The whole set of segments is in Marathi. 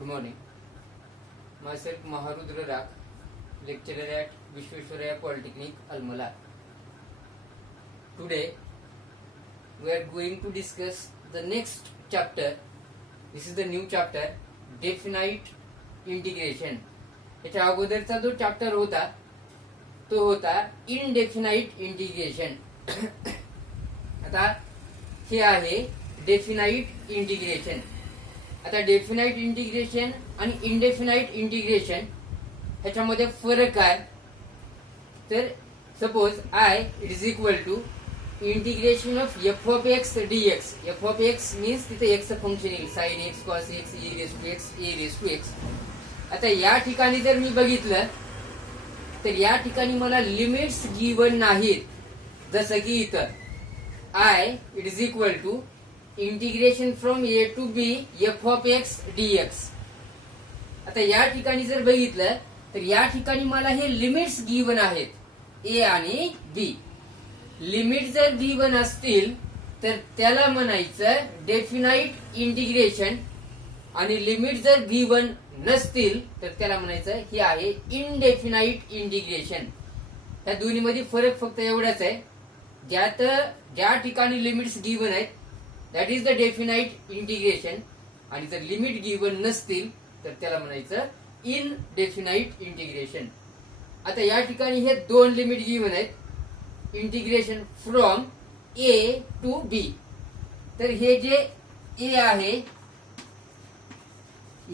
Good morning. Myself Maharudra Rak, lecturer at Vishweshwaraya Polytechnic, Almala. Today we are going to discuss the next chapter. This is the new chapter, definite integration. याच्या अगोदरचा जो चॅप्टर होता तो होता इनडेफिनाइट इंटिग्रेशन. आता हे आहे डेफिनाइट इंटिग्रेशन. आता डेफिनाइट इंटिग्रेशन आणि इनडेफिनाइट इंटिग्रेशन ह्याच्यामध्ये फरक काय, तर suppose I it is equal to integration of f of x dx. F of x means तिथे एक्स फंक्शन येईल, sine x, cos x, e raise to x, a raise to x. आता या ठिकाणी जर मी बघितलं तर या ठिकाणी मला लिमिट्स गिवन नाहीत, जसं की इथं I it is equal to integration from a to b f of x dx. आता या ठिकाणी जर बघितलं तर या ठिकाणी मला हे लिमिट्स गिवन आहेत ए आणि बी. लिमिट जर गिवन असतील तर त्याला म्हणायचं डेफिनाइट इंटिग्रेशन, आणि लिमिट जर गिवन नसतील तर त्याला म्हणायचं हे आहे इनडेफिनाइट इंटिग्रेशन. या दोन्ही मध्ये फरक फक्त एवढाच आहे, ज्या ठिकाणी लिमिट्स गिवन आहेत that is the definite integration, आणि जर लिमिट गिवन नसतील तर त्याला म्हणायचं इनडेफिनाइट इंटिग्रेशन. आता या ठिकाणी हे दोन लिमिट गिवन आहेत, इंटिग्रेशन फ्रॉम ए टू बी. तर हे जे ए आहे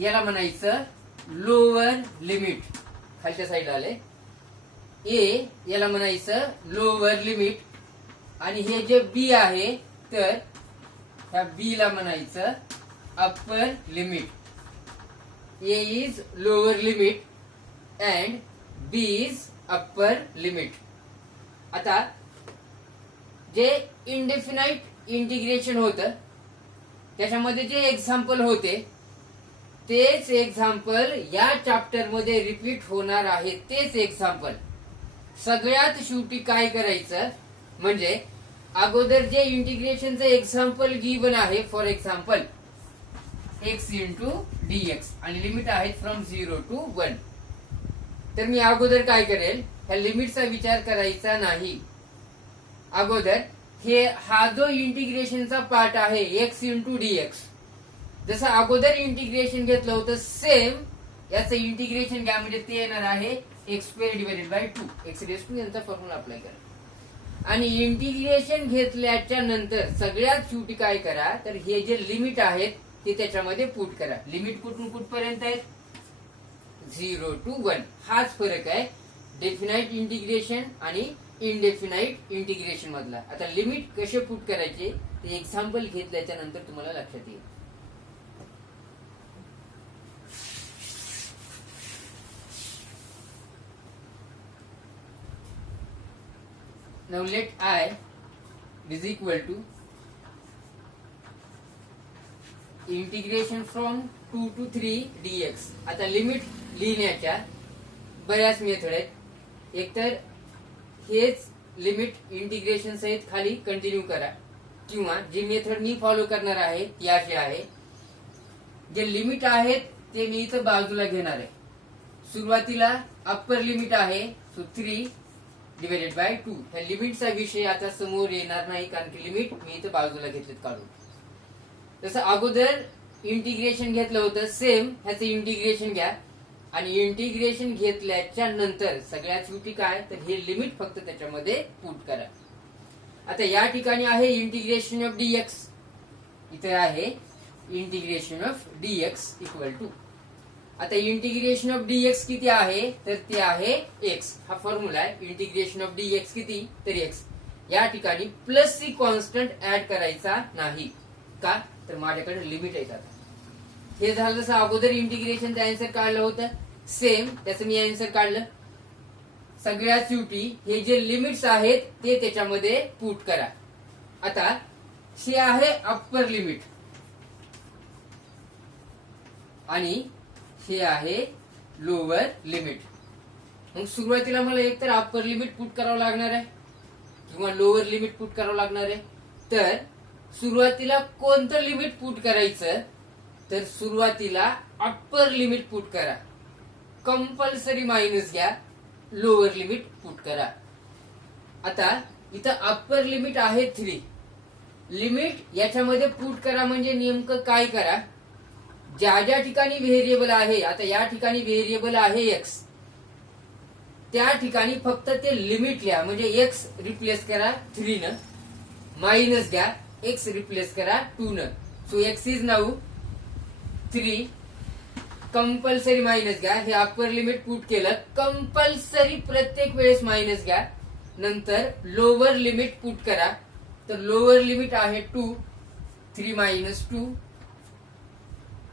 याला म्हणायचं लोअर लिमिट, खालच्या साईडला आले ए, याला म्हणायचं लोअर लिमिट, आणि हे जे बी आहे तर ह्या बी ला म्हणायचं upper limit. A is lower limit and b is upper limit. आता जे इनडेफिनाइट इंटिग्रेशन होतं त्याच्यामध्ये जे एक्झाम्पल होते तेच एक्झाम्पल या चॅप्टर मध्ये रिपीट होणार आहे. तेच एक्झाम्पल सगळ्यात शेवटी काय करायचं म्हणजे अगोदर जे इंटिग्रेशनचं एक्झाम्पल गिवन आहे, for example x into dx, आणि लिमिट आहेत फ्रॉम 0 टू 1. तर मी अगोदर काय करेल, ह्या लिमिटचा विचार करायचा नाही. अगोदर हा जो इंटिग्रेशनचा पार्ट आहे एक्स इंटू डीएक्स, जसं अगोदर इंटिग्रेशन घेतलं होतं सेम याचं इंटिग्रेशन घ्या, म्हणजे ते येणार आहे x square divided by 2, x raise to यांचा फॉर्म्युला अप्लाय करा. आणि इंटिग्रेशन घेतल्याच्या नंतर सगळ्यात शेवटी काय करा, तर हे जे लिमिट आहेत ते त्याच्यामध्ये पुट करा. लिमिट कुठून कुठपर्यंत आहेत, 0 टू 1. हाच फरक आहे डेफिनाइट इंटिग्रेशन आणि इनडेफिनाइट इंटिग्रेशन मधला. आता लिमिट कसे पुट करायचे ते एक्झाम्पल घेतल्याच्या नंतर तुम्हाला लक्षात येईल. Now let I is equal to integration from 2 to 3 dx. आता लिमिट लिहिण्याच्या बऱ्याच मेथड आहेत. एकतर हेच लिमिट इंटिग्रेशन सहित खाली कंटिन्यू करा, किंवा जी मेथड मी फॉलो करणार आहे ती अशी आहे, जे लिमिट आहेत ते मी इथं बाजूला घेणार आहे. सुरुवातीला अप्पर लिमिट आहे सो 3 डिवाइडेड बाय 2. ह्या लिमिटचा विषय आता समोर येणार नाही, कारण की लिमिट मी इथं बाजूला घेतलेत काढून. तसं अगोदर इंटिग्रेशन घेतलं होतं सेम ह्याचं इंटिग्रेशन घ्या, आणि इंटिग्रेशन घेतल्याच्या नंतर सगळ्यात शेवटी काय, तर हे लिमिट फक्त त्याच्यामध्ये पुट करा. आता या ठिकाणी आहे इंटिग्रेशन ऑफ डीएक्स, इथे आहे integration of dx equal to. आता इंटिग्रेशन ऑफ डीएक्स किती आहे, तर ते आहे एक्स. हा फॉर्म्युला आहे, इंटिग्रेशन ऑफ डीएक्स किती, तर एक्स. या ठिकाणी प्लस सी कॉन्स्टंट ऍड करायचा नाही, का तर माझ्याकडे लिमिट आहे. आता हे झालं जसं अगोदर इंटिग्रेशनचं आन्सर काढलं होतं सेम त्याचं मी आन्सर काढलं. सगळ्यात शेवटी हे जे लिमिट्स आहेत ते त्याच्यामध्ये पुट करा. आता हे आहे अप्पर लिमिट आणि हे आहे लोअर लिमिट. मग सुरुवातीला मला एकतर अप्पर लिमिट पुट करावं लागणार आहे किंवा लोअर लिमिट पुट करावं लागणार आहे. तर सुरुवातीला कोणतं लिमिट पुट करायचं तर सुरुवातीला अप्पर लिमिट पुट करा, कंपल्सरी मायनस घ्या, लोअर लिमिट पुट करा. आता इथं अप्पर लिमिट आहे 3, लिमिट याच्यामध्ये पुट करा म्हणजे नेमकं काय करा, ज्या ज्या ठिकाणी व्हेरिएबल आहे, आता या ठिकाणी व्हेरिएबल आहे एक्स, त्या ठिकाणी फक्त ते लिमिट लिहा. म्हणजे एक्स रिप्लेस करा 3 न, मायनस घ्या, एक्स रिप्लेस करा 2 न. So x is now 3, compulsory minus घ्या. हे अप्पर लिमिट पुट केलं, कंपल्सरी प्रत्येक वेळेस मायनस घ्या. नंतर लोअर लिमिट पुट करा, तर लोअर लिमिट आहे 2, 3 minus 2,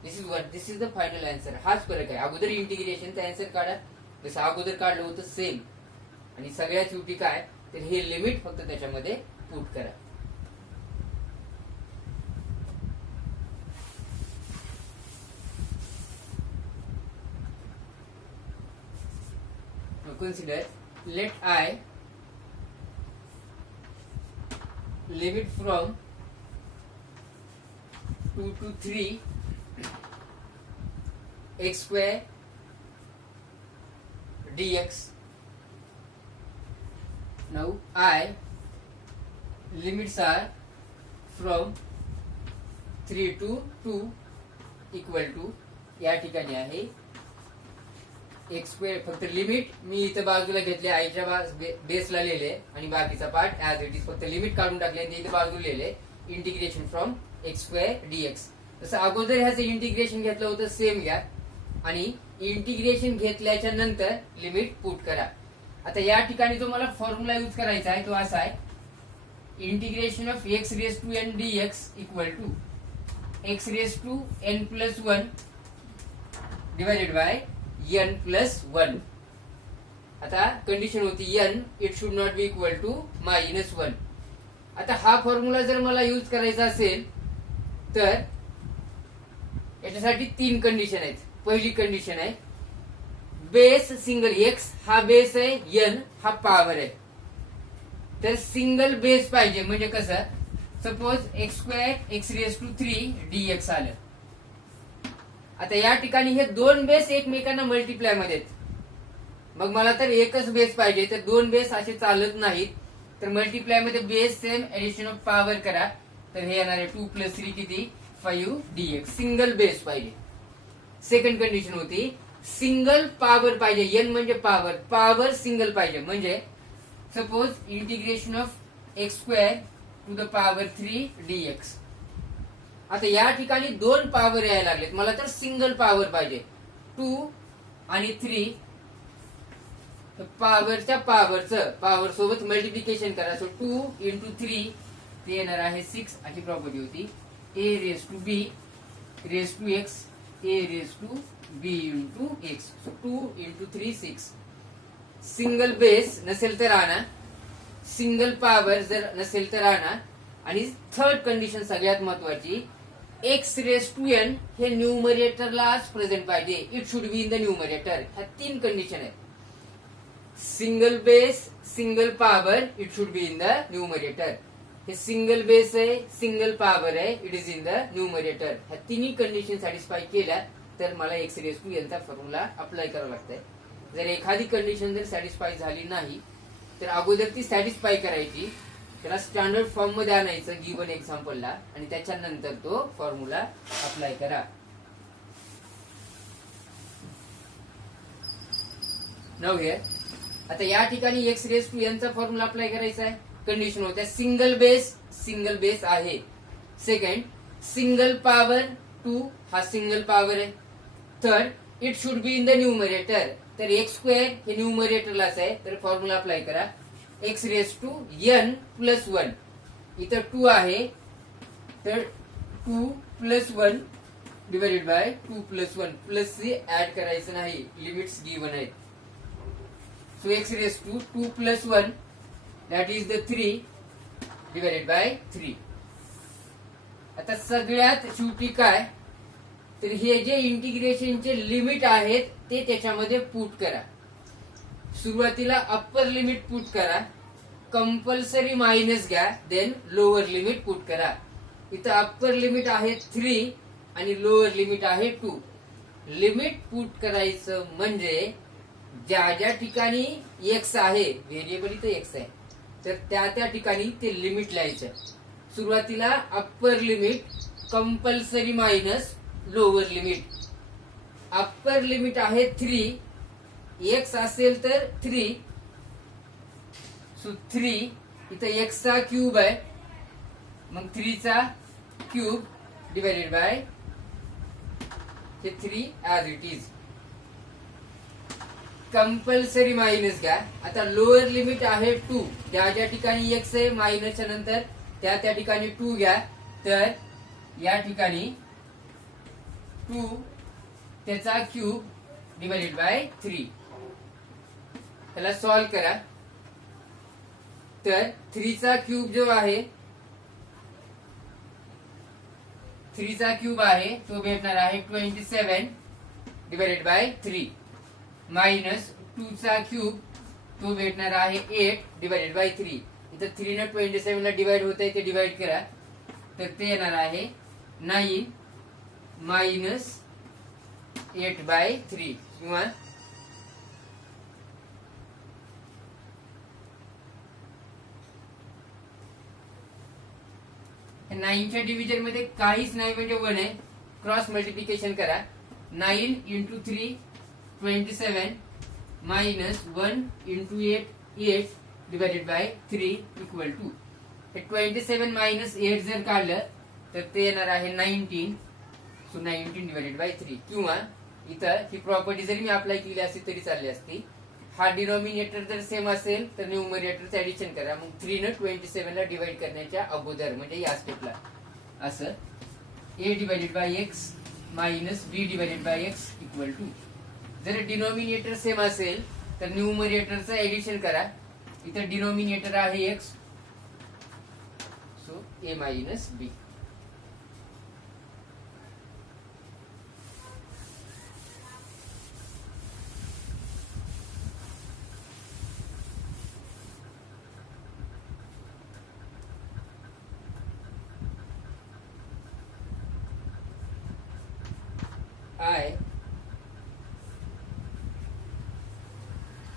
this is what, this is the final answer. हाच फरक आहे. अगोदर इंटिग्रेशनचा आन्सर काढा, जसं अगोदर काढलं होतं सेम, आणि सगळ्यात शेवटी काय, तर हे लिमिट फक्त त्याच्यामध्ये पुट करा. Consider, let I limit from 2 to 3 x square dx. Now I limits are from 3 to 2 equal to, या ठिकाणी आहे एक्स स्क्वेअर. फक्त लिमिट मी इथं बाजूला घेतले, आईच्या बेसला लिहिले, आणि बाकीचा पार्ट ऍज इट इज फक्त लिमिट काढून टाकले आणि इथे बाजूला लिहिले integration from x square dx. तसं अगोदर ह्याचं इंटिग्रेशन घेतलं होतं सेम घ्या, आणि इंटिग्रेशन घेतल्याच्या नंतर लिमिट पुट करा. आता या ठिकाणी जो मला फॉर्म्युला यूज करायचा आहे तो असा आहे, integration of x raise to n dx equal to x raise to n plus 1 divided by n plus 1. आता कंडिशन होती n it should not be equal to -1. आता हा फॉर्म्युला जर मला यूज करायचा असेल तर याच्यासाठी 3 कंडिशन आहेत. पहिली कंडिशन आहे बेस सिंगल, x हा बेस आहे, n हा पॉवर आहे, तर सिंगल बेस पाहिजे. म्हणजे कसं, suppose x square x raise to 3 dx आलं. आता या ठिकाणी हे 2 बेस एकमेकांना मल्टिप्लाय मध्ये आहेत, मग मला तर एकच बेस पाहिजे, तर 2 बेस असे चालत नाहीत, तर मल्टिप्लाय मध्ये base same, addition of power करा, तर हे येणार आहे 2 + 3 किती 5 dx. सिंगल बेस पाहिजे. सेकंड कंडिशन होती सिंगल पॉवर पाहिजे, n म्हणजे पॉवर, पॉवर सिंगल पाहिजे. म्हणजे suppose integration of x square two the power 3 dx. आता या ठिकाणी 2 पॉवर यायला लागलेत, मला तर सिंगल पॉवर पाहिजे. 2 आणि 3 पॉवरच्या पॉवर सोबत मल्टिप्लिकेशन करा. सो 2 × 3 ते येणार आहे 6. अशी प्रॉपर्टी होती. a raise to b raise to x a raise to b × x. So 2 × 3 6. Single base नसेल तर आणा, सिंगल पॉवर जर नसेल तर आणा, आणि थर्ड कंडिशन सगळ्यात महत्वाची, एक्स रेस टू एन हे न्यूमरेटरलाच प्रेझेंट पाहिजे, it should be in the numerator. ह्या 3 कंडिशन आहेत. Single base, single power, it should be in the numerator. हे सिंगल बेस आहे, सिंगल पॉवर आहे, it is in the numerator. ह्या 3 कंडिशन सॅटिस्फाय केल्या तर मला एक्स रेस टू एनचा फॉर्म्युला अप्लाय करावा लागतंय. जर एखादी कंडिशन जर सॅटिस्फाय झाली नाही तर अगोदर ती सॅटिस्फाय करायची, त्याला स्टँडर्ड फॉर्म मध्ये आणायचं गिवन एक्झाम्पलला, आणि त्याच्यानंतर तो फॉर्म्युला अप्लाय करा. नाव हिअर, आता या ठिकाणी एक्स रेस टू एन चा फॉर्म्युला अप्लाय करायचा आहे. कंडिशन होत्या सिंगल बेस आहे. सेकंड, सिंगल पॉवर 2 हा सिंगल पॉवर आहे. Third, it should be in the numerator, तर एक्स स्क्वेअर हे न्यूमरेटरलाच आहे, तर फॉर्म्युला अप्लाय करा. X raise to n plus 1, इथं 2 आहे, तर 2 + 1 divided by 2 + 1, plus c add करायचं नाही, लिमिट्स गिवन आहेत. So x raise to 2 + 1 that is the 3 divided by 3. आता सगळ्यात शेवटी काय, तर हे जे इंटिग्रेशनचे लिमिट आहेत ते त्याच्यामध्ये पुट करा. सुरुवातीला अप्पर लिमिट पुट करा, कंपल्सरी मायनस घ्या, देन लोअर लिमिट पुट करा. इथं अप्पर लिमिट आहे 3, आणि लोअर लिमिट आहे 2. लिमिट पुट करायचं म्हणजे ज्या ज्या ठिकाणी x आहे, व्हेरिएबल इथं x आहे, तर त्या त्या ठिकाणी ते लिमिट लिहायचं. सुरुवातीला upper limit compulsory minus lower limit. Upper limit आहे 3, x असेल तर 3, सो 3 इथं x चा क्यूब आहे, मग 3 चा cube divided by 3 as it is. Compulsory minus घ्या. आता लोअर लिमिट आहे 2, ज्या ज्या ठिकाणी x आहे मायनसच्या नंतर त्या त्या ठिकाणी 2 घ्या. तर या ठिकाणी 2 त्याचा क्यूब डिवाइडेड बाय 3. त्याला सॉल्व करा. तर 3 चा क्यूब जो आहे, 3 चा क्यूब आहे तो भेटणार आहे 27 डिवाइडेड बाय 3 मायनस 2 चा क्यूब तो भेटणार आहे 8 डिवाइडेड बाय 3. इथं 3 ने 27 ला डिवाइड होत आहे, ते डिवाइड करा. तर ते येणार आहे 9 मायनस 8 बाय 3 किंवा 9 च्या डिव्हिजन मध्ये काहीच नाही म्हणजे 1 आहे. क्रॉस मल्टिप्लिकेशन करा. 9 into 3 27 minus 1 into 8 divided by 3 equal to 27 minus 8 जर काढलं तर ते येणार आहे 19. So 19 divided by 3. किंवा इथं ही प्रॉपर्टी जरी मी अप्लाय केली असती तरी चालली असती. हा डिनॉमिनेटर जर सेम असेल तर न्यूमरेटरचं ऍडिशन करा. मग 3 ने 27 ला डिवाइड करण्याच्या अगोदर म्हणजे या स्टेपला असं a divided by x minus b divided by x equal to. जर डिनॉमिनेटर सेम असेल तर न्यूमरेटरचं ऍडिशन करा. इथं डिनॉमिनेटर आहे x, so a minus b. I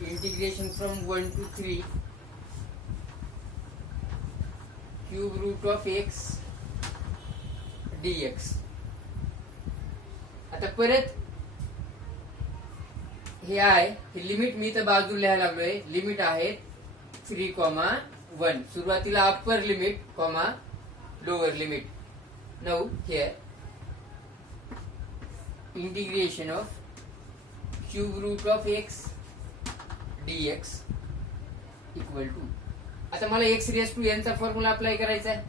integration from 1 to 3 cube root of x dx. आता परत हे आहे, हे लिमिट मी तर बाजूला लिहायला लागलोय. लिमिट आहे 3,1. सुरुवातीला upper limit comma lower limit. Now here integration of cube root of x dx equal to. आता मला x रेस टू n चा फॉर्म्युला अप्लाय करायचा आहे.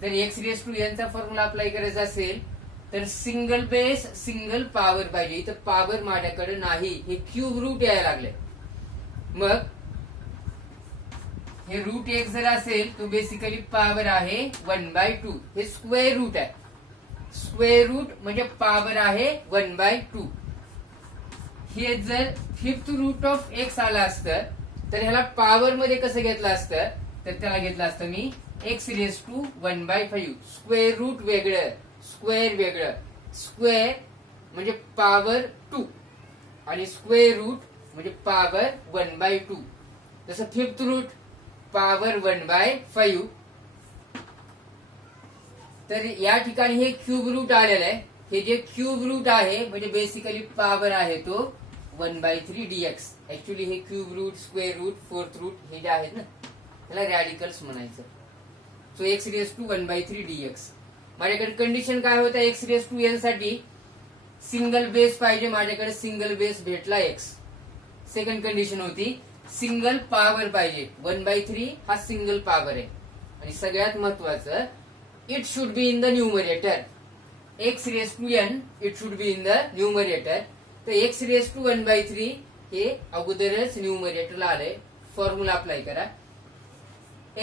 जर x रेस टू n चा फॉर्म्युला अप्लाय करायचा असेल तर सिंगल बेस सिंगल पॉवर पाहिजे. इथं पॉवर माझ्याकडे नाही, हे क्यूब रूट यायला लागले. मग हे रूट x जर असेल तो बेसिकली पॉवर आहे 1/2. हे स्क्वेअर रूट आहे. स्क्वेअर रूट म्हणजे पॉवर आहे 1/2. हे जर फिफ्थ रूट ऑफ x आला असतं तर ह्याला पॉवर मध्ये कसं घेतलं असतं, तर त्याला घेतलं असतं मी x raise to 1/5. Square root वेगळं, स्क्वेअर वेगळं. स्क्वेअर म्हणजे पॉवर 2 आणि स्क्वेअर रूट म्हणजे पॉवर 1/2. जसं फिफ्थ रूट पॉवर 1/5. तर या ठिकाणी हे क्यूब रूट आलेलं आहे. हे जे क्यूब रूट आहे म्हणजे बेसिकली पॉवर आहे तो 1/3 dx. ऍक्च्युली हे cube root, square root, fourth root हे जे आहेत ना त्याला रॅडिकल्स म्हणायचं. So x raise to 1/3 dx. माझ्याकडे कंडिशन काय होतं x रेस टू n साठी? सिंगल बेस पाहिजे. माझ्याकडे सिंगल बेस भेटला x. सेकंड कंडिशन होती सिंगल पॉवर पाहिजे. 1/3 हा सिंगल पॉवर आहे. आणि सगळ्यात महत्वाचं it should be in the numerator. x raised to n it should be in the numerator. तर x raised to 1/3 हे अगोदरच न्यूमरेटरला आले. फॉर्म्युला अप्लाय करा.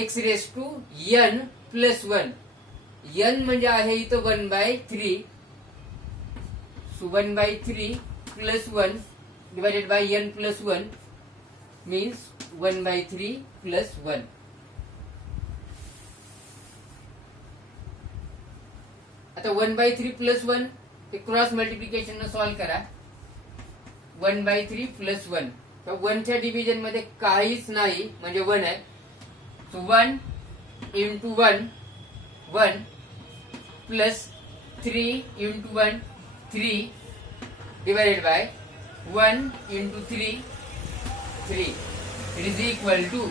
x raised to n plus 1. n म्हणजे आहे इथं 1/3. So 1/3 plus 1 divided bye n plus 1 means 1/3 plus 1. आता आता 1/3 प्लस 1 ते क्रॉस मल्टिप्लिकेशन न सॉल्व्ह करा. 1/3 प्लस 1 तर 1च्या डिव्हिजन मध्ये काहीच नाही म्हणजे 1 आहे. So 1 into 1 1 plus 3 into 1 3 divided by 1 into 3 3 it is equal to.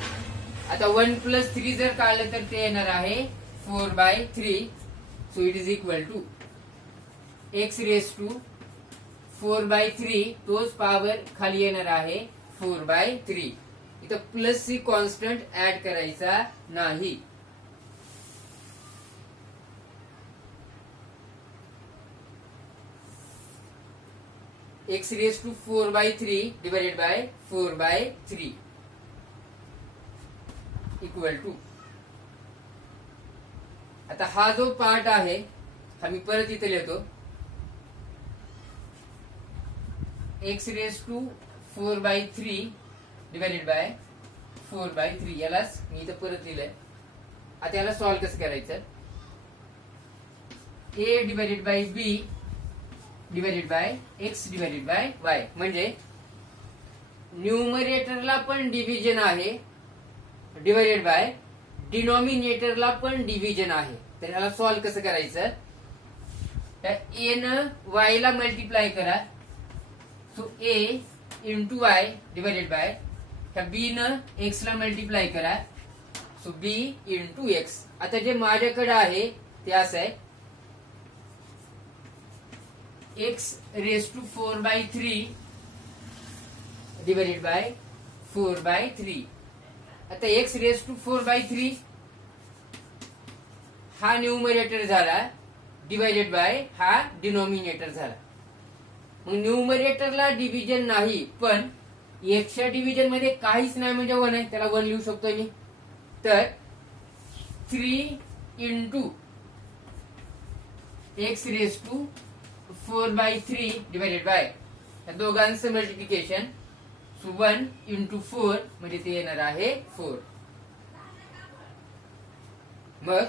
आता 1 प्लस 3 जर काढलं तर ते येणार आहे 4/3. So it is equal to x raise to 4/3 तोच पॉवर खाली येणार आहे 4/3. इथं प्लस सी कॉन्स्टंट ऍड करायचा नाही. x raise to 4/3 divided by 4/3 equal to. आता हा जो पार्ट आहे हा मी परत इथे लिहितो. x raise to 4/3 divided by 4/3 यालाच मी इथं परत लिहिलंय. आता याला सॉल्व्ह कसं करायचं. a divided bye b divided by x divided by y म्हणजे न्यूमरेटरला पण डिव्हिजन आहे डिवाइडेड बाय डिनॉमिनेटरला पण डिव्हिजन आहे. तर ह्याला सॉल्व्ह कसं करायचं. त्या a न y ला मल्टिप्लाय करा. So a into y divided by त्या b न x ला मल्टिप्लाय करा. So b into x. आता जे माझ्याकडे आहे ते असं आहे x raise to 4/3 divided by 4/3. आता x रेस टू 4/3 हा न्यूमरेटर झाला डिवाइडेड बाय हा डिनॉमिनेटर झाला. मग न्यूमरेटरला डिव्हिजन नाही पण एक्सच्या डिव्हिजन मध्ये काहीच नाही म्हणजे 1 आहे त्याला 1 लिहू शकतो मी. तर 3 into x raise to 4/3 divided by या दोघांचं मल्टिप्लिकेशन. सो 1 इंटू 4 म्हणजे ते येणार आहे 4. मग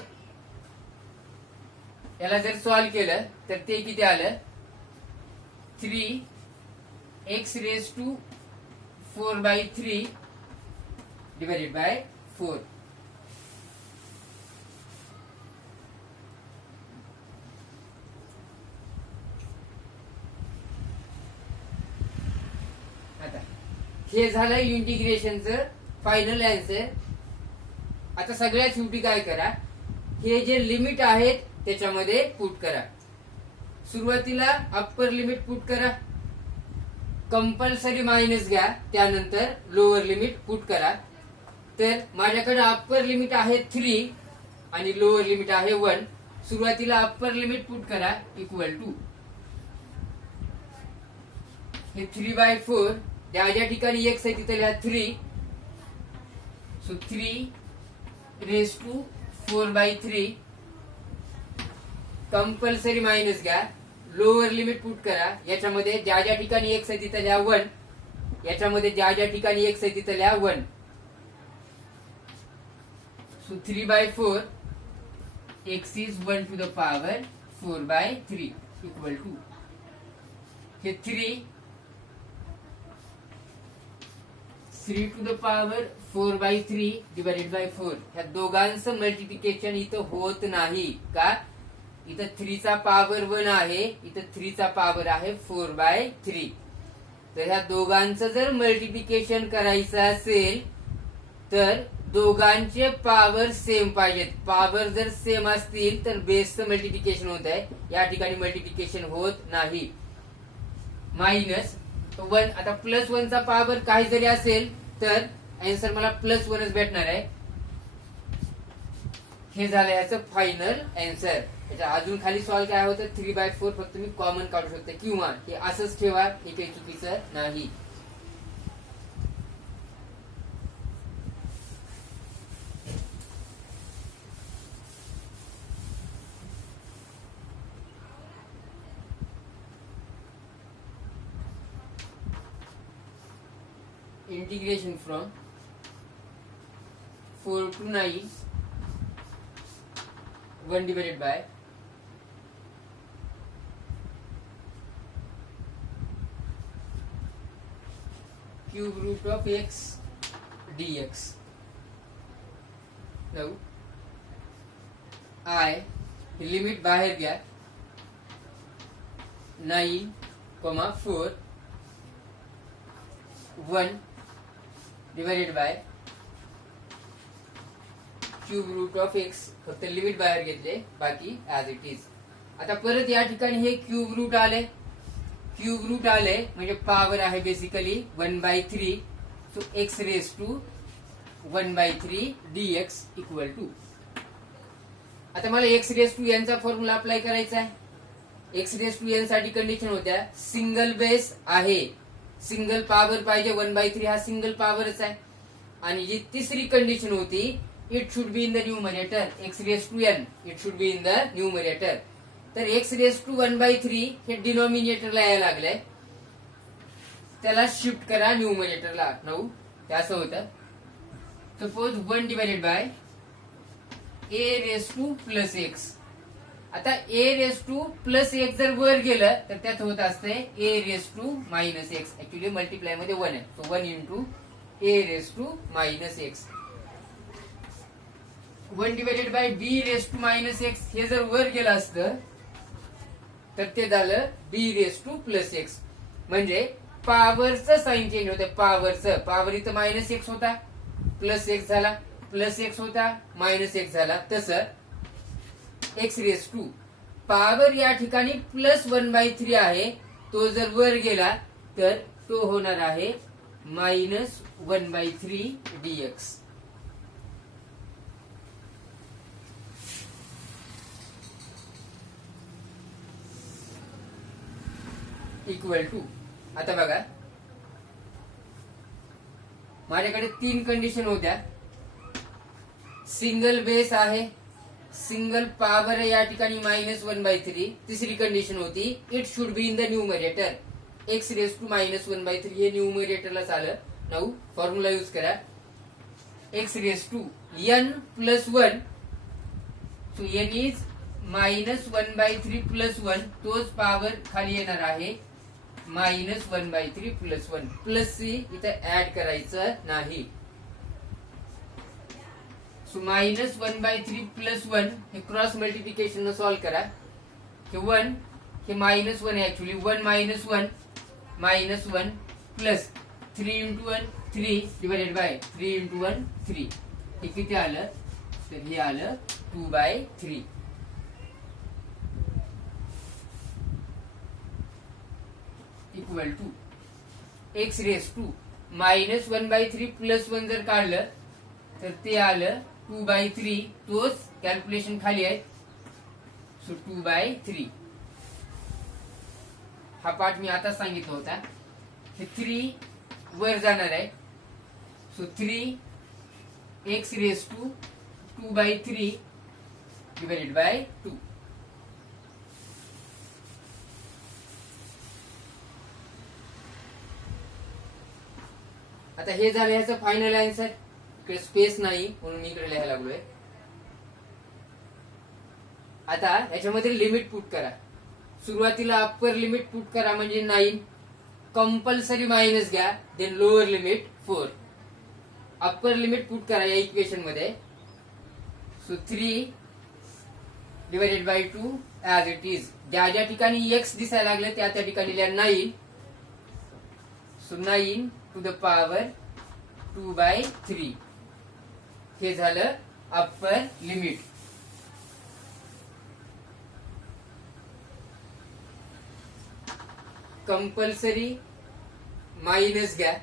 याला जर सॉल्व्ह केलं तर ते किती आलं 3x race to 4/3 divided by 4. आता हे झालं इंटिग्रेशनचं फायनल आन्सर. आता सगळ्यात शेवटी काय करा हे जे लिमिट आहेत त्याच्यामध्ये पुट करा. सुरुवातीला अप्पर लिमिट पुट करा. कंपल्सरी मायनस घ्या त्यानंतर लोअर लिमिट पुट करा. तर माझ्याकडे अप्पर लिमिट आहे 3 आणि लोअर लिमिट आहे 1. सुरुवातीला अप्पर लिमिट पुट करा इक्वल टू हे 3/4 ज्या ज्या ठिकाणी x आहे तिथे लिहा 3. So 3 raise to 4/3 compulsory minus घ्या. लोअर लिमिट पुट करा. याच्यामध्ये ज्या ज्या ठिकाणी x आहे तिथे लिहा 1. याच्यामध्ये ज्या ज्या ठिकाणी x आहे तिथे लिहा 1. So 3/4 x is 1 to the power 4/3 equal to हे 3 to the power 4/3 divided by 4. ह्या दोघांचं मल्टिप्लिकेशन इथं होत नाही का इथं 3 चा पॉवर 1 आहे इथं 3 चा पॉवर आहे 4/3. तर ह्या दोघांचं जर मल्टिप्लिकेशन करायचं असेल तर दोघांचे पॉवर सेम पाहिजेत. पॉवर जर सेम असतील तर बेसचं मल्टिप्लिकेशन होत आहे. या ठिकाणी मल्टिप्लिकेशन होत नाही. मायनस 1 आता प्लस 1 चा पॉवर काही जरी असेल तर आन्सर मला +1च भेटणार आहे. हे झालं याचं फायनल आन्सर. याच्या अजून खाली सॉल्व्ह काय होतं 3/4 फक्त मी कॉमन काढू शकते किंवा हे असंच ठेवा हे काही चुकीचं नाही. Integration from 4 to 9 1 divided by cube root of x dx. Now I limit बाहेर घ्या 9,4 1 divided by cube root of x. फक्त लिमिट बाहेर घेतले, बाकी ऍज इट इज. आता परत या ठिकाणी हे क्यूब रूट आले, क्यूब रूट आले म्हणजे पॉवर आहे basically 1/3. So x raise to 1/3 dx equal to. आता मला एक्स रेस टू एन चा फॉर्म्युला अप्लाय करायचा आहे. एक्स रेस टू एन साठी कंडिशन होत्या सिंगल बेस आहे, सिंगल पॉवर पाहिजे, 1/3 हा सिंगल पॉवरच आहे. आणि जी तिसरी कंडिशन होती it should be in the numerator. X raise to n it should be in the numerator. तर एक्स रेस टू 1/3 हे डिनॉमिनेटरला यायला लागलंय, त्याला शिफ्ट करा न्यूमरेटरला. 9 असं होतं. Suppose 1 divided by a raise to plus x. आता a raise to plus x जर वर गेलं तर त्यात होत असते a raise to minus x. Actually multiply मध्ये 1 आहे, so 1 into a raise to minus x. 1 divided by b raise to minus x हे जर वर गेलं असतं तर ते झालं b raise to plus x. म्हणजे पॉवरचं साइन चेंज होतं. पॉवर इथं मायनस एक्स होता, प्लस एक्स झाला, प्लस एक्स होता, मायनस एक्स झाला. तसं एक्स रेस टू पॉवर या ठिकाणी प्लस 1/3 आहे, तो जर वर गेला तर तो होणार आहे मायनस 1/3 dx. Equal to. आता बघा माझ्याकडे 3 कंडिशन होत्या. सिंगल बेस आहे, सिंगल पॉवर या ठिकाणी मायनस 1/3. तिसरी कंडिशन होती it should be in the numerator. X raise to minus 1/3 हे न्यूमरेटरला आलं. 9 फॉर्म्युला यूज करा. X raise to n plus 1. So n is minus 1/3 plus 1. तोच पॉवर खाली येणार आहे मायनस 1/3 प्लस 1. प्लस सी इथं ऍड करायचं नाही. सो मायनस 1/3 प्लस 1 हे क्रॉस मल्टिप्लिकेशन सॉल्व करा. हे 1 हे मायनस 1 आहे actually. 1 minus 1 minus 1 plus 3 into 1 3 divided by 3 into 1 3. हे किती आलं तर हे आलं 2/3 equal to x raise to minus 1/3 plus 1 जर काढलं तर ते आलं 2/3. तोच कॅल्क्युलेशन खाली आहे. सो 2/3. हा पार्ट मी आता सांगितला होता. हे 3 वर जाणार आहे. So 3 x raise to 2/3 divided by 2. आता हे झालं ह्याचं फायनल आन्सर. इकडे स्पेस नाही म्हणून मी इकडे लिहायला लागलोय. आता ह्याच्यामध्ये लिमिट पुट करा. सुरुवातीला अप्पर लिमिट पुट करा म्हणजे 9. कंपल्सरी मायनस घ्या, then lower limit 4. Upper limit put करा या इक्वेशन मध्ये. So 3 divided by 2 as it is. ज्या ज्या ठिकाणी एक्स दिसायला लागले त्या त्या ठिकाणी लिहा 9. So 9 to the power 2/3. हे झालं अप्पर लिमिट. कंपल्सरी मायनस घ्या.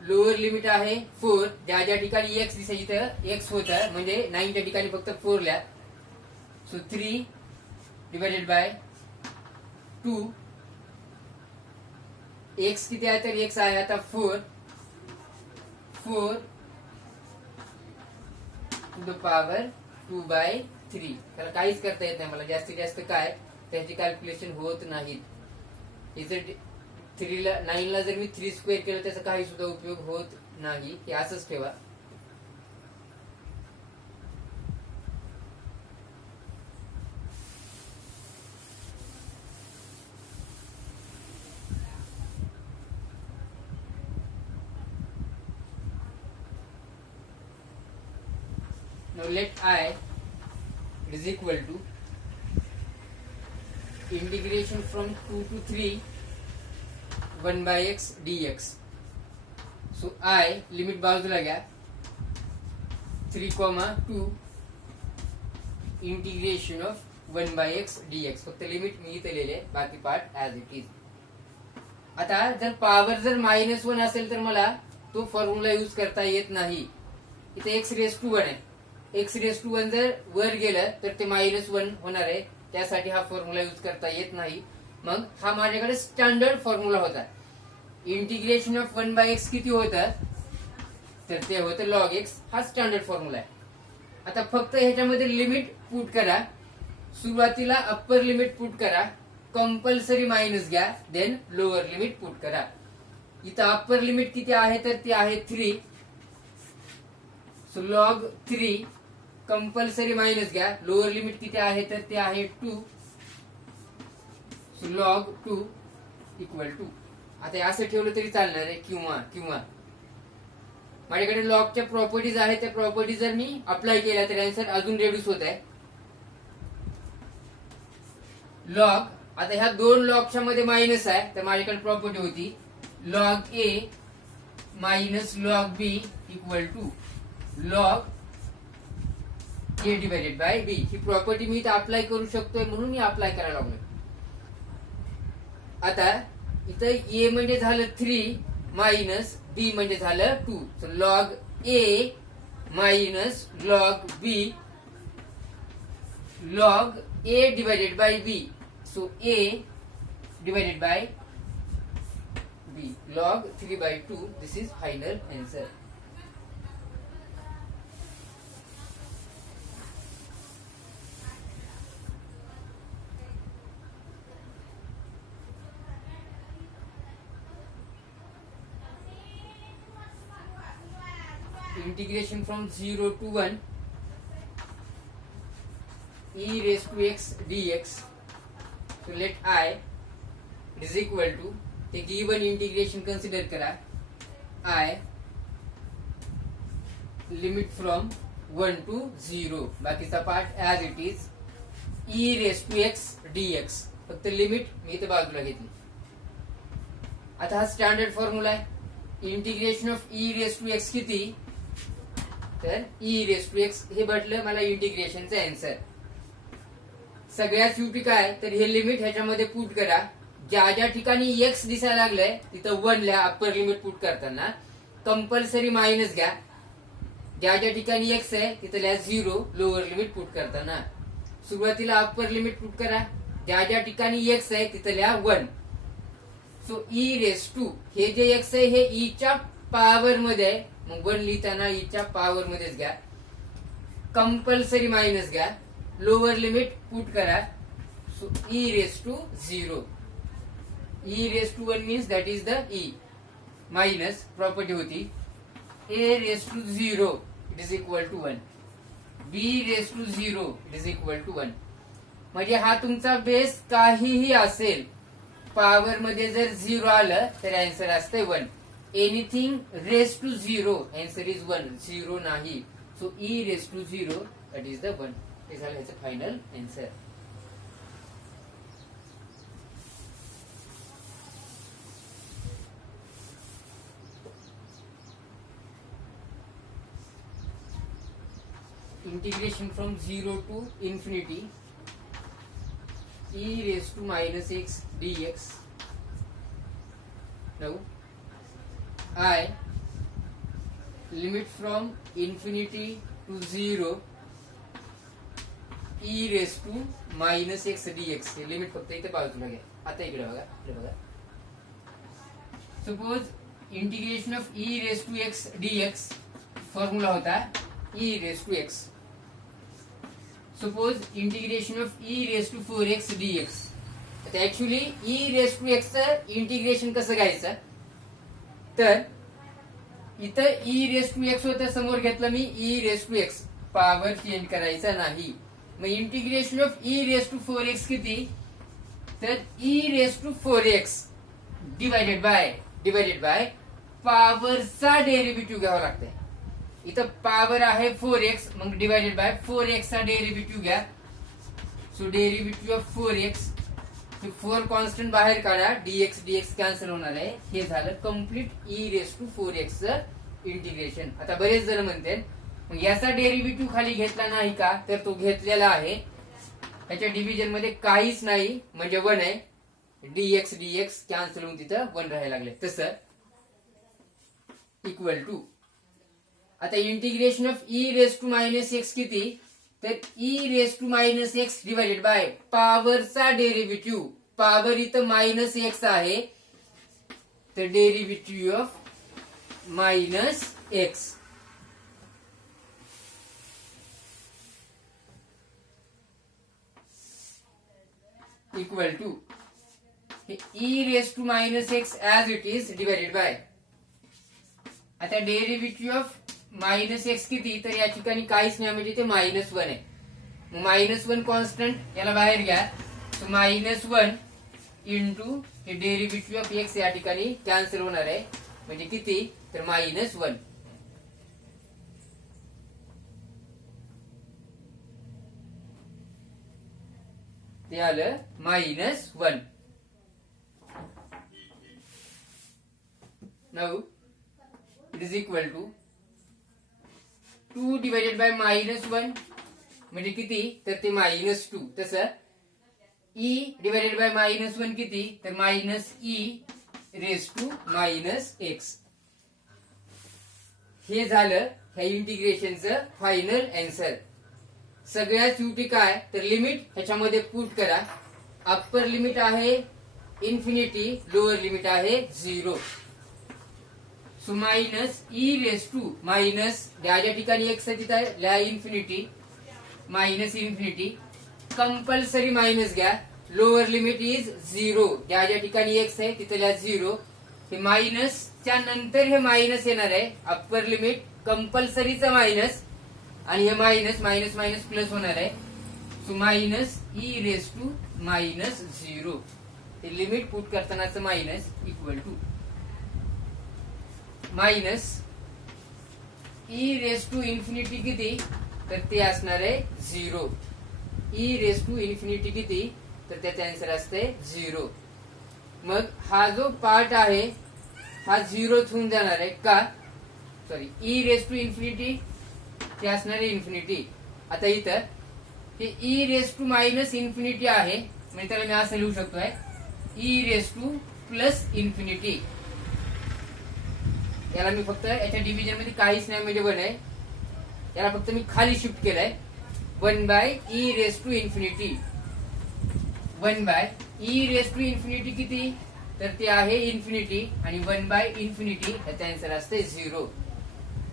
लोअर लिमिट आहे 4. ज्या ज्या ठिकाणी एक्स दिसायचं इथं एक्स होतं म्हणजे 9च्या ठिकाणी फक्त 4 लिहा. So 3 divided by 2. एक्स किती आहे तर एक्स आहे आता 4. 4 टू द पॉवर 2/3. त्याला काहीच करता येत नाही मला. जास्तीत जास्त काय त्याची कॅल्क्युलेशन होत नाहीत. इथं 9 ला जर मी 3 स्क्वेअर केलं त्याचा काही सुद्धा उपयोग होत नाही. हे असंच ठेवा. Now let I is equal to integration from 2 to 3 1 by x dx. So I limit बाजूला घ्या 3,2 integration of 1 by x dx. फक्त लिमिट मी इथे लिहिले, बाकी पार्ट ऍज इट इज. आता जर पॉवर जर -1 असेल तर मला तो फॉर्म्युला यूज करता येत नाही. इथे x⁻1 आहे. x⁻1 जर वर गेलं तर ते -1 होणार आहे, त्यासाठी हा फॉर्म्युला यूज करता येत नाही. मग हा माझ्याकडे स्टँडर्ड फॉर्म्युला होता. इंटिग्रेशन ऑफ 1 by x किती होतं, तर ते होतं log x. हा स्टँडर्ड फॉर्म्युला आहे. आता फक्त ह्याच्यामध्ये लिमिट पुट करा. सुरुवातीला अप्पर लिमिट पुट करा, कंपल्सरी मायनस घ्या, देन लोअर लिमिट पुट करा. इथं अप्पर लिमिट किती आहे, तर ती आहे 3. सो log 3 कंपल्सरी मायनस घ्या. लोअर लिमिट किती आहे, तर ते आहे 2. So log 2 equal to. आता असं ठेवलं तरी चालणार आहे, किंवा किंवा माझ्याकडे लॉगच्या प्रॉपर्टीज आहेत, त्या प्रॉपर्टीज जर मी अप्लाय केल्या तर आन्सर अजून रेड्यूस होत आहे. लॉग, आता ह्या दोन लॉगच्या मध्ये मायनस आहे, तर माझ्याकडे प्रॉपर्टी होती log a मायनस log b equal to log a divided by b. ही प्रॉपर्टी मी इथे अप्लाय करू शकतोय, म्हणून मी अप्लाय करायला लागलोय. आता इथं a म्हणजे झालं 3 मायनस b म्हणजे झालं 2. सो log a मायनस log b log a divided by b. So a divided by b log 3/2. This is final answer. Integration from 0 to 1 e raised to x dx. So let I is equal to, ते given integration consider करा. I limit from 1 to 0, बाकीचा part as it is, e raised to x dx. फक्त लिमिट मी इथे बाजूला घेतली. आता हा स्टँडर्ड फॉर्म्युला आहे. Integration of e raised to x किती, तर e raised to x हे भेटलं मला इंटिग्रेशनचं आन्सर. सगळ्यात शेवटी काय, तर हे लिमिट ह्याच्यामध्ये पुट करा. ज्या ज्या ठिकाणी x दिसायला लागलंय तिथं 1 लिहा अप्पर लिमिट पुट करताना. कंपल्सरी मायनस घ्या. ज्या ज्या ठिकाणी x आहे तिथं लिहा 0 लोअर लिमिट पुट करताना. सुरुवातीला अप्पर लिमिट पुट करा. ज्या ज्या ठिकाणी x आहे तिथं लिहा 1. सो e raised to, हे जे x आहे हे e च्या पॉवर मध्ये आहे, मग 1 लिहिताना e च्या पॉवर मध्येच घ्या. कंपल्सरी मायनस घ्या. लोअर लिमिट पुट करा. So e raised to 0. e raised to 1 means that is the e. Minus property होती a raised to 0 it is equal to 1. b raised to 0 it is equal to 1. म्हणजे हा तुमचा बेस काहीही असेल, पॉवर मध्ये जर 0 आलं तर आन्सर असते 1. Anything raise to 0 answer is 1. 0 नाही. So e raised to 0 that is the 1. हे झालं ह्याचं final answer. Integration from 0 to infinity e raised to minus x dx. Now I limit from infinity to 0 e raised to minus x dx. हे लिमिट फक्त इथे बाजूला घ्या. आता इकडे बघा, इकडे बघा. Suppose integration of e raised to x dx formula होता e raised to x. Suppose integration of e raised to 4x dx. आता actually e raised to x चं इंटिग्रेशन कसं घ्यायचं, तर इथं e raised to x होतं, समोर घेतलं मी e raised to x. Power change करायचा नाही. मग integration of e raised to 4x किती, तर e raised to 4x divided by पॉवरचा डेरिव्हेटिव्ह घ्यावा लागतंय. इथं पॉवर आहे 4x, मग डिवायडेड बाय 4x चा डेरिव्हेटिव्ह घ्या. So derivative of 4x, 4 constant बाहेर काढा, dx कॅन्सल होणार आहे. हे झालं कम्प्लीट e⁴x चं इंटिग्रेशन. आता बरेच जण म्हणते मग याचा डेरिव्हेटिव्ह खाली घेतला नाही का, तर तो घेतलेला आहे. त्याच्या डिव्हिजन मध्ये काहीच नाही म्हणजे 1 आहे. dx कॅन्सल होऊन तिथं 1 राहायला लागले. तसं इक्वल टू आता इंटिग्रेशन ऑफ e⁻x किती, तर e⁻x डिवायडेड बाय पॉवरचा डेरिव्हेटिव्ह. पॉवर इथं -x आहे, तर derivative of -x equal to e⁻x as it is divided by. आता डेरिव्हेटिव्ह ऑफ -x किती, तर या ठिकाणी काहीच नाही म्हणजे ते -1 आहे. -1 कॉन्स्टंट याला बाहेर घ्या. सो -1 इंटू हे डेरिव्हेटिव्ह ऑफ x या ठिकाणी कॅन्सल होणार आहे म्हणजे किती, तर -1. ते आलं -1. Now it is equal to 2 divided by -1 म्हणजे किती, तर ते -2. तसं e डिवायडेड बाय -1 किती, तर -e⁻x. हे झालं ह्या इंटिग्रेशनचं फायनल आन्सर. सगळ्यात शेवटी काय, तर लिमिट ह्याच्यामध्ये पुट करा. अप्पर लिमिट आहे इन्फिनिटी, लोअर लिमिट आहे 0. सो मायनस ज्या ठिकाणी x आहे तिथं लिहा इन्फिनिटी, -इन्फिनिटी कंपल्सरी मायनस घ्या. लोअर लिमिट इज 0, ज्या ठिकाणी x आहे तिथं लिहा 0. हे मायनसच्या नंतर हे मायनस येणार आहे. अप्पर लिमिट कंपल्सरीचा मायनस आणि हे मायनस प्लस होणार आहे. So -e⁻0. हे लिमिट पुट करतानाच minus equal to minus e⁻∞ किती, तर ते असणार आहे 0. e⁻∞ किती, तर त्याचा आन्सर असते 0. मग हा जो पार्ट आहे हा 0 होऊन जाणार आहे का, सॉरी e⁻∞ ते असणार आहे इन्फिनिटी. आता इथं हे e⁻∞ आहे म्हणजे त्याला मी असं लिहू शकतोय e⁻+∞. याला मी फक्त याच्या डिव्हिजन मध्ये काहीच नाही म्हणजे 1 आहे. याला फक्त मी खाली शिफ्ट केलंय. 1/e⁻∞. 1/e⁻∞ किती, तर ते आहे इन्फिनिटी आणि 1/∞ याचा आन्सर असते 0.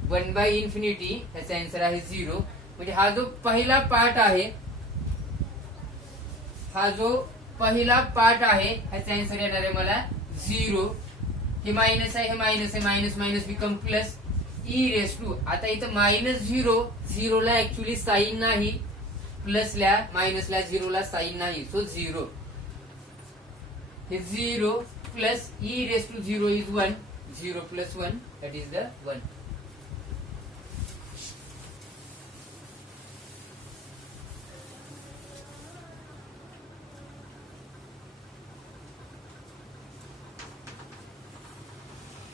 1/∞ याचा आन्सर आहे 0. म्हणजे हा जो पहिला पार्ट आहे ह्याचा आन्सर येणार आहे मला 0. हे मायनस आहे, हे मायनस बिकम प्लस e⁻. आता इथं -0 ला ऍक्च्युली साईन नाही, प्लसला मायनसला 0 ला साईन नाही. सो 0. हे 0 plus e⁻0 is 1. 0 plus 1 that is the 1.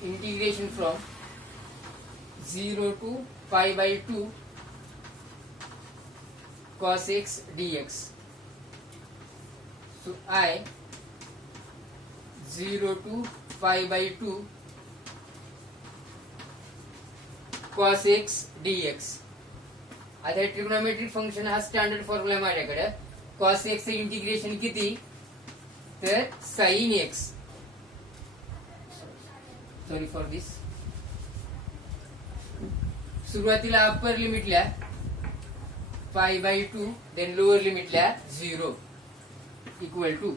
Integration from 0 to π/2 cos x dx. So I 0 to π/2 cos x dx. आता ट्रिग्नोमेट्रिक फंक्शन हा स्टँडर्ड फॉर्म्युला आहे माझ्याकडे. cos x चे इंटिग्रेशन किती, तर sin x. Sorry for this. सुरुवातीला अप्पर लिमिटला π/2 देन लोअर लिमिटला 0 इक्वल टू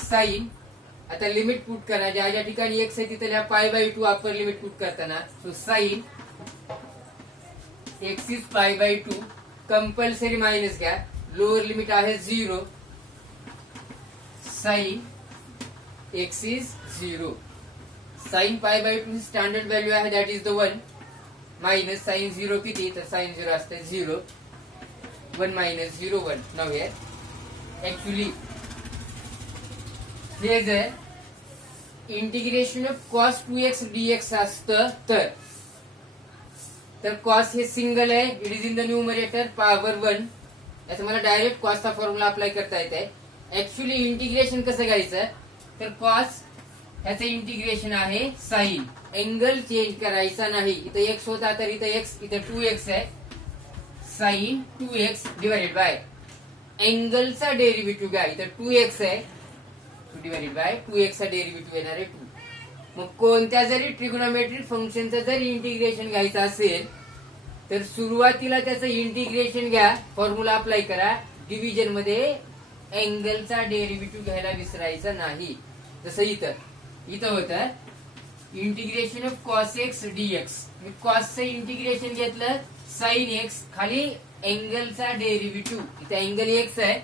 साइन. आता लिमिट पुट करा, ज्या ठिकाणी x आहे तिथे π/2 अप्पर लिमिट पुट करताना. So sine x is π/2 compulsory minus घ्या. लोअर लिमिट आहे 0. Sine x is 0. Sine π/2 standard value आहे that is the 1. Minus sine zero किती, तर साइन झिरो असते 0, 1 मायनस 0 1. नाव हियर ऍक्च्युली हे जर integration of cos 2x dx असतं तर कॉस हे सिंगल आहे, it is in the numerator power 1. याचा मला डायरेक्ट कॉसचा फॉर्म्युला अप्लाय करता येते. ऍक्च्युली इंटिग्रेशन कसं घ्यायचं, तर कॉस ह्याचं इंटिग्रेशन आहे साइन, एंगल चेंज करायचा नाही. इथं एक्स होता तर इथं एक्स, इथं 2x आहे, साइन 2x डिवाइडेड बाय एंगलचा डेरिव्हेटिव्ह घ्या. इथं 2x आहे डिवाइडेड बाय 2x चा डेरिव्हेटिव्ह येणार आहे 2. मग कोणत्या जरी ट्रिग्नोमेट्रिक फंक्शनचं जरी इंटिग्रेशन घ्यायचं असेल तर सुरुवातीला त्याचं इंटिग्रेशन घ्या, फॉर्म्युला अप्लाय करा, डिव्हिजन मध्ये अँगलचा डेरिव्हेटिव्ह घ्यायला विसरायचा नाही. जसं इथं होतं integration of cos x dx, मी कॉसचं इंटिग्रेशन घेतलं साइन एक्स, खाली अँगलचा डेरिव्हेटिव्ह, इथे अँगल एक्स आहे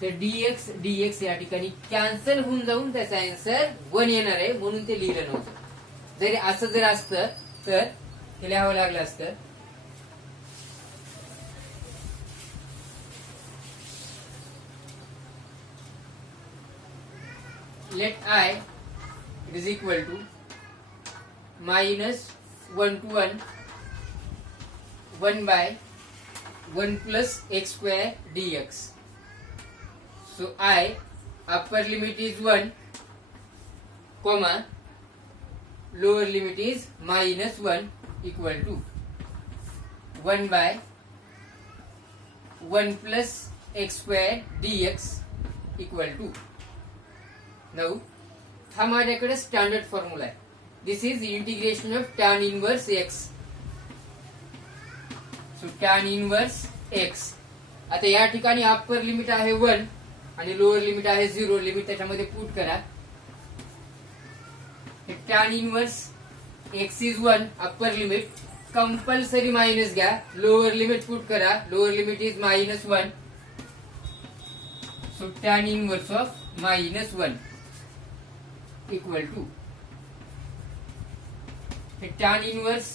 तर डीएक्स डीएक्स या ठिकाणी कॅन्सल होऊन जाऊन त्याचा आन्सर 1 येणार आहे, म्हणून ते लिहिलं नव्हतं. जरी असं जर असतं तर ते लिहावं लागलं असतं. Let I it is equal to minus 1 to 1 1 by 1 plus x square dx. So I upper limit is 1, comma lower limit is minus 1 equal to 1 by 1 plus x square dx equal to. Now हा माझ्याकडे स्टँडर्ड फॉर्म्युला आहे. This is integration of tan inverse x. So tan inverse x. आता या ठिकाणी अप्पर लिमिट आहे 1 आणि लोअर लिमिट आहे 0. लिमिट त्याच्यामध्ये पुट करा. tan inverse x is 1, upper limit compulsory minus घ्या, लोअर लिमिट पुट करा, lower limit is minus 1. So tan inverse of minus 1 equal to tan inverse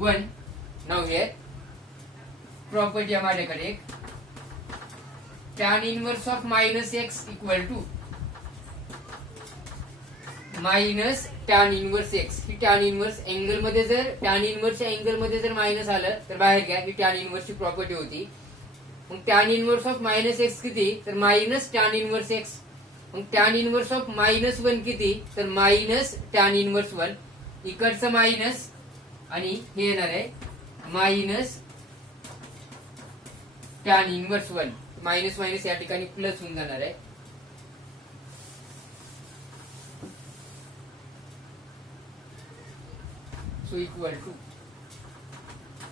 1. Now here property आहे माझ्याकडे एक, tan inverse of minus x equal to minus tan inverse x. ही tan इनवर्स अँगल मध्ये जर tan इनवर्सच्या अँगल मध्ये जर मायनस आलं तर बाहेर घ्या, ही tan इनवर्सची प्रॉपर्टी होती. मग tan inverse of minus x किती, तर मायनस tan इनवर्स एक्स. मग tan इनवर्स ऑफ मायनस 1 किती, तर मायनस tan इनवर्स 1. इकडचं मायनस आणि हे येणार आहे minus tan inverse 1. Minus minus या ठिकाणी प्लस होऊन जाणार आहे. So equal to